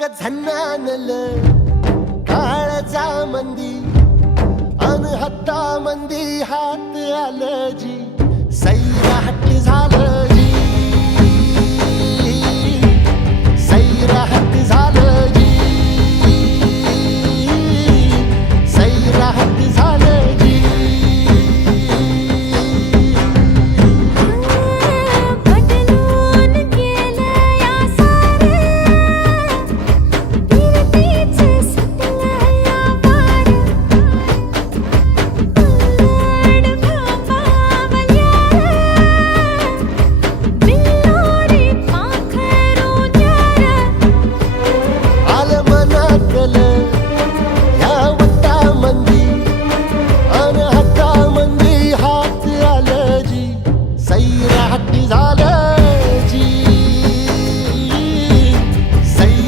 ग झन्नानल काळजा मंदी अन हत्ता मंदी हात आलं जी सैरा हट्ट झालं जी सैरा